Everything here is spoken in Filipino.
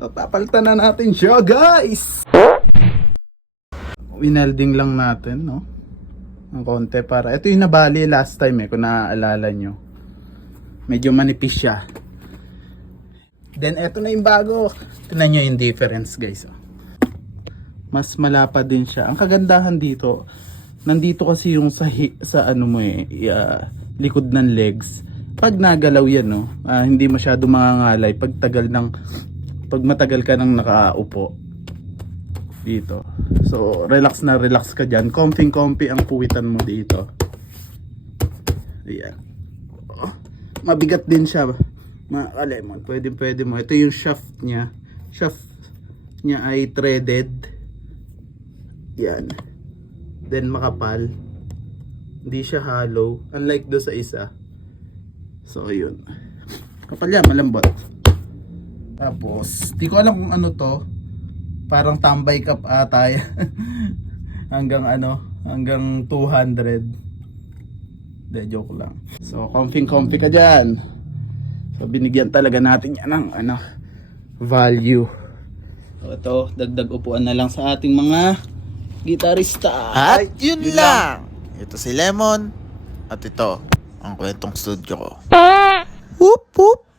Papalitan na natin siya, guys. Winelding lang natin, no? Ang konti para. Ito yung nabali last time kung naaalala nyo. Medyo manipis siya. Then eto na yung bago. Tingnan nyo yung difference, guys. Mas malapad din siya. Ang kagandahan dito, nandito kasi yung sa ano mo likod ng legs. Pag nagalaw yan, no, hindi masyado mangangalay pag matagal ka nang nakaupo dito. So relax na relax ka dyan. Comfy ang puwitan mo dito. Ayan. Mabigat din siya, mga kalemon. Pwede mo. Ito yung shaft niya ay threaded. Yan. Then makapal. Hindi siya hollow, unlike do sa isa. So yun, kapal yan, malambot. Tapos di ko alam kung ano to. Parang tambay cup ata yan. hanggang 200. De, joke lang. So comfy ka dyan. So binigyan talaga natin yan ng value. So ito, dagdag upuan na lang sa ating mga gitarista. At yun lang. Ito si Lemon. At ito ang kwentong studio ko. Whoop whoop.